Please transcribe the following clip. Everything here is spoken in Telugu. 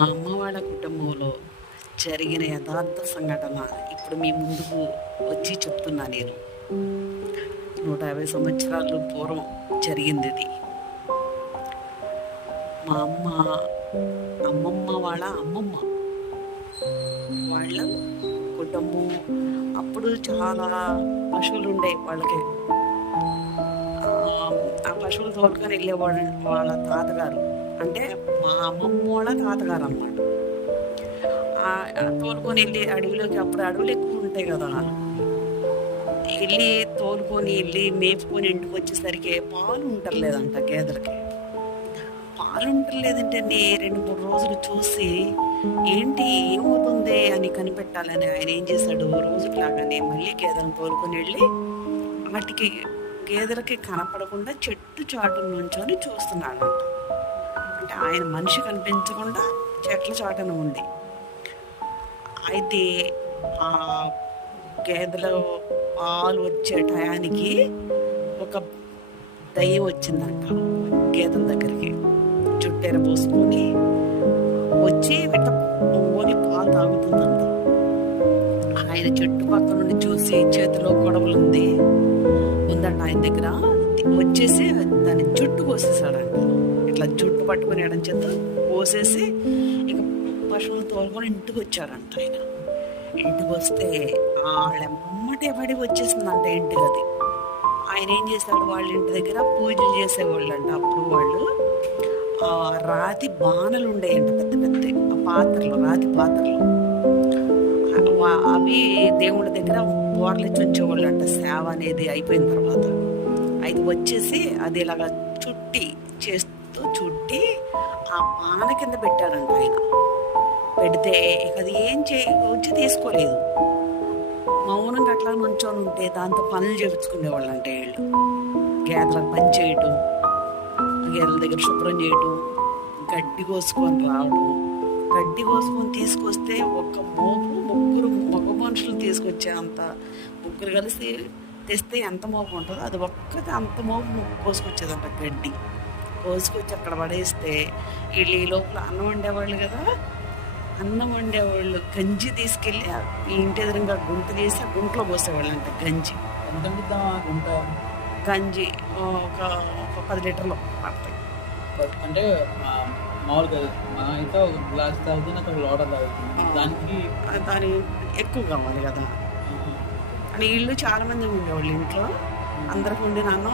మా అమ్మ వాళ్ళ కుటుంబంలో జరిగిన యథార్థ సంఘటన ఇప్పుడు మీ ముందుకు వచ్చి చెప్తున్నా నేను. 150 సంవత్సరాలు పూర్వం జరిగింది ఇది. మా అమ్మమ్మ వాళ్ళ అమ్మమ్మ వాళ్ళ కుటుంబం అప్పుడు చాలా పశువులు ఉండే వాళ్ళకి. ఆ పశువులు తోలుకొని వెళ్ళేవాడు వాళ్ళ తాతగారు, అంటే మా అమ్మమ్మ వాళ్ళ తాతగారు అన్నమాట. తోలుకొని వెళ్ళి అడవిలోకి, అప్పుడు అడవులు ఎక్కువ ఉంటాయి కదా, వెళ్ళి తోలుకొని వెళ్ళి మేపుకొని ఇంటికి వచ్చేసరికి పాలు ఉంటలేదంట గేదెలకి. పాలు ఉంటలేదంటే 2-3 రోజులు చూసి ఏంటి ఏమవుతుంది అని కనిపెట్టాలని ఆయన ఏం చేశాడు, రోజులాగానే మళ్ళీ గేదెలను తోలుకొని వెళ్ళి వాటికి గేదెలకి కనపడకుండా చెట్టు చాటు నుంచొని చూస్తున్నాడంట. అంటే ఆయన మనిషి కనిపించకుండా చెట్ల చాటున ఉంది. అయితే ఆ గేదెలో పాలు వచ్చే టయానికి ఒక దయ్యం వచ్చిందంట గేదెల దగ్గరికి. చుట్టెర పోసుకొని వచ్చి విట్ట పొంగొని పాలు తాగుతుందంట. ఆయన చుట్టుపక్కల నుండి చూసి చేతిలో ఉందంట ఆయన దగ్గర, వచ్చేసి దాన్ని జుట్టు కోసేసాడంట. ఇట్లా జుట్టు పట్టుకొని ఎడం చేత కోసేసి ఇక పశువులు తోలుకొని ఇంటికి వచ్చాడంట. ఆయన ఇంటికి వస్తే వాళ్ళెమ్మటే పడి వచ్చేసిందంట ఇంటికి. అది ఆయన ఏం చేశాడు, వాళ్ళ ఇంటి దగ్గర పూజలు చేసేవాళ్ళు అంట. అప్పుడు వాళ్ళు రాతి బాణలు ఉండేయంట, పెద్ద పెద్ద పాత్రలు, రాతి పాత్రలు. అవి దేవుడి దగ్గర బోర్లిచ్చి ఉంచేవాళ్ళు అంట సేవ అనేది అయిపోయిన తర్వాత. అయితే వచ్చేసి అది ఇలాగా చుట్టి ఆ పాన కింద పెట్టాడంట ఆయన. పెడితే ఇక అది వచ్చి తీసుకోలేదు. మౌనంగా అట్లా నుంచొని ఉంటే దాంతో పనులు చేయించుకునేవాళ్ళు అంటే వీళ్ళు. గేదెలకు పని చేయటం, గేదెల దగ్గర శుభ్రం చేయటం, గడ్డి కోసుకొని రావడం. గడ్డి కోసుకొని తీసుకొస్తే ఒక ముగ్గురు మగ మనుషులు తీసుకొచ్చే అంత, ముగ్గురు కలిసి తెస్తే ఎంత మోపు ఉంటుందో అది ఒక్కటి అంత మోపు కోసుకొచ్చేదంట. గడ్డి కోసుకొచ్చి అక్కడ పడేస్తే వీళ్ళు ఈ లోపల అన్నం వండేవాళ్ళు కదా, అన్నం వండేవాళ్ళు గంజి తీసుకెళ్ళి ఈ ఇంటి ఎదురుగా గుంట చేసి ఆ గుంటలో పోసేవాళ్ళు అంట. గంజి ఒక 10 లీటర్లు పడతాయి. అంటే మామూలుగా మనం అయితే ఒక గ్లాస్ తాగుతుంది, అక్కడ లోటర్ తాగుతుంది, దాని ఎక్కువ కావాలి కదా అని. వీళ్ళు చాలా మంది ఉండేవాళ్ళు ఇంట్లో, అందరికి ఉండినాను.